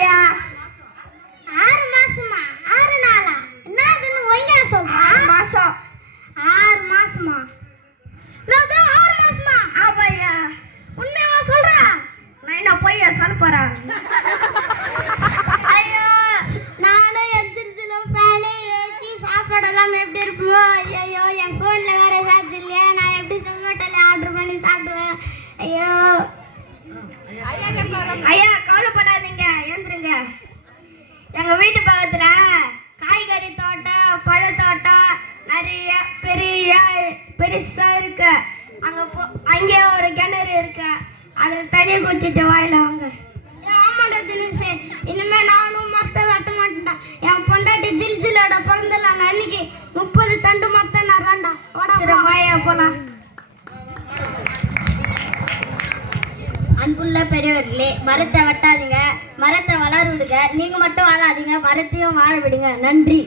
ஆமாய்யா. 6 மாசமா 6 நாளா என்னதுன்னு ஒய்யா சொல்றா? 6 மாசம். 6 மாசமா? நான் 6 மாசமா? ஆமாய்யா. உண்மையா சொல்றா? நான் என்ன பொய்யா சொல்ல போறேன்? ஐயோ நானும் எச்சிரிச்சில ஃபேனு ஏசி சாப்பாடெல்லாம் எப்படி இருக்குமோ. ஐயோ என் ஃபோன்ல வேற சார்ஜ் இல்லையா, நான் எப்படி ஜொமேட்டோல ஆர்டர் பண்ணி சாப்பிடுவேன். ஐயோ ஐயா கவலைப்படாதீங்க, ஏந்துருங்க. எங்க வீட்டு பக்கத்துல காய்கறி தோட்டம், பழத்தோட்டம் நிறைய பெருசா இருக்கு. அங்கே ஒரு கிணறு இருக்கு, அதுல தண்ணி குடிச்சிட்டு வாயில வாங்க. ஆமாண்டா தினேஷ், இனிமே நானும் மரத்தை வெட்ட மாட்டேன்டா. என் பொண்டாட்டி ஜில்ஜிலோட பிறந்தலாம் அன்னைக்கு 30 தண்டு மரத்தை நடுறான்டா. வாயா போலாம். அன்புள்ள பெரியவர்களே, மரத்தை வெட்டாதீங்க, மரத்தை வளர விடுங்க. நீங்க மட்டும் வாழாதீங்க, மரத்தையும் வாழ விடுங்க. நன்றி.